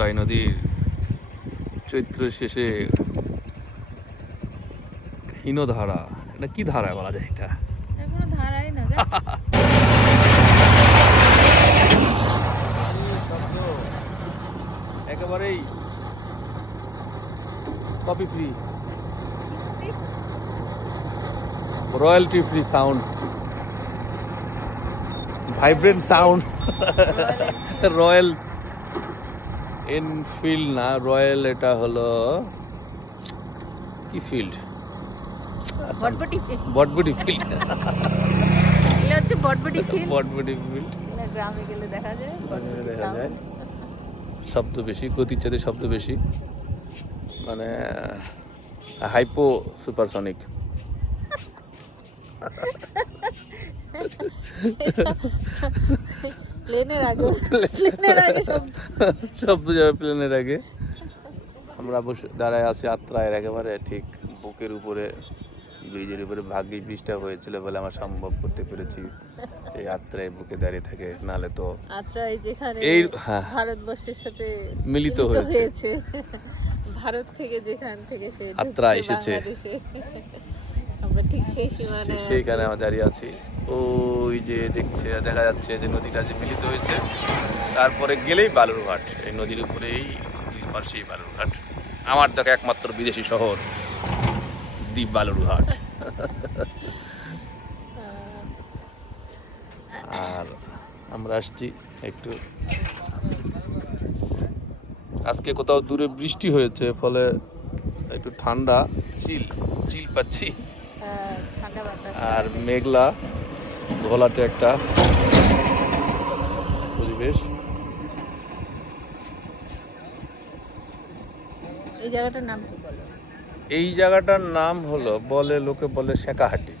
আত্রাই নদীর চৈত্র শেষে ক্ষীণধারা, এটা কি ধারা বলা যায়? এটা কোনো ধারাই না। একেবারেই copy free, royalty free sound, vibrant sound. Royal Enfield না, রয়্যাল, এটা হলো কি ফিল্ড? বটবটি ফিল্ড। এটা হচ্ছে বটবটি ফিল্ড। বটবটি ফিল্ড গ্রামে গেলে দেখা যায়। শব্দ বেশি, গতির চাঁদে শব্দ বেশি, মানে হাইপো সুপারসনিক। প্লেনের আগে শব্দ যাবে প্লেনের আগে। আমরা বসে দাঁড়ায় আছি আত্রায়ের একেবারে ঠিক বুকের উপরে, ব্রিজের উপরে। ভাগ্যিস বৃষ্টিটা হয়েছিল বলে আমরা সম্ভব করতে পেরেছি এই আত্রায় বুকে দাঁড়িয়ে থাকে, নালে তো আত্রাই যেখানে এই ভারতবর্ষের সাথে মিলিত হয়েছে। ভারত থেকে যেখান থেকে সে আত্রা এসেছে, আমরা ঠিক সেই সীমানায় সেইখানে আমরা দাঁড়িয়ে আছি। ওই যে দেখা যাচ্ছে যে নদীটা যে মিলিত হয়েছে, তারপরে গেলেই বালুরঘাট। এই নদীর উপরেই পাশেই বালুরঘাট, আমার দেখা একমাত্র বিদেশি শহর দ্বীপ বালুরঘাট। আর আমরা আসছি একটু, আজকে কোথাও দূরে বৃষ্টি হয়েছে, ফলে একটু ঠান্ডা চিল পাচ্ছি। আর মেঘলা ঘোলাটে একটা পরিবেশ। এই জায়গাটার নাম কি বলো? এই জায়গাটার নাম হলো, লোকে বলে শেখাহাটি।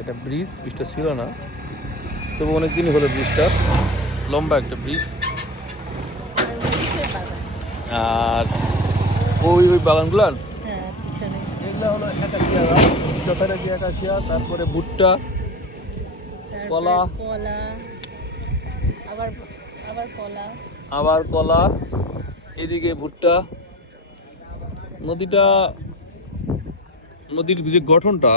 এটা ব্রিজটা ছিল না, তবু অনেকদিনই হলো ব্রিজটা, লম্বা একটা ব্রিজ। আর ওই বাগানগুলো এগুলো হলো একাশিয়া, তারপরে ভুট্টা, কলা, আবার কলা, এদিকে ভুট্টা। নদীর যে গঠনটা,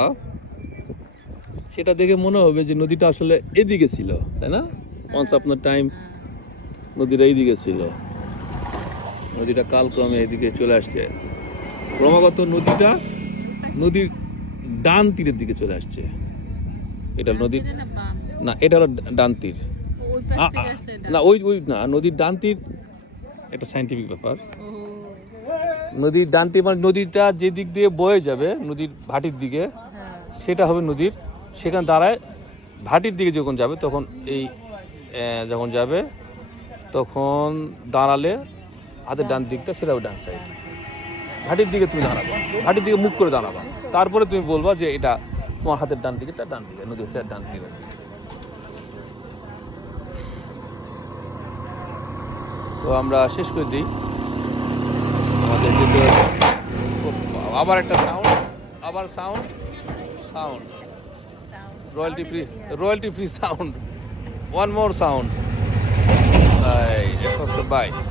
সেটা দেখে মনে হবে যে নদীটা আসলে এদিকে ছিল, তাই না? ওয়ান্স আপনার টাইম নদীটা এইদিকে ছিল, নদীটা কালক্রমে এদিকে চলে আসছে ক্রমাগত। নদীর ডান তীরের দিকে চলে আসছে। এটা নদীর না, এটা হলো ডান তীর না, ওই না, নদীর ডান তীর, এটা সায়েন্টিফিক ব্যাপার। নদীর ডান তীর মানে নদীটা যে দিক দিয়ে বয়ে যাবে নদীর ভাটির দিকে, সেটা হবে নদীর। সেখানে দাঁড়ায় ভাটির দিকে যখন যাবে, তখন যখন যাবে তখন দাঁড়ালে হাতের ডান দিকটা, সেটা হবে ডান সাইড। ভাটির দিকে তুমি দাঁড়াবা, ভাটির দিকে মুখ করে দাঁড়াবা, তারপরে তুমি বলবা যে এটা তোমার হাতের ডান দিকে, ডান দিকে নদীর ডান দিকে। তো আমরা শেষ করে দিই আমাদের যেতে। আবার একটা sound royalty free sound, one more sound. By.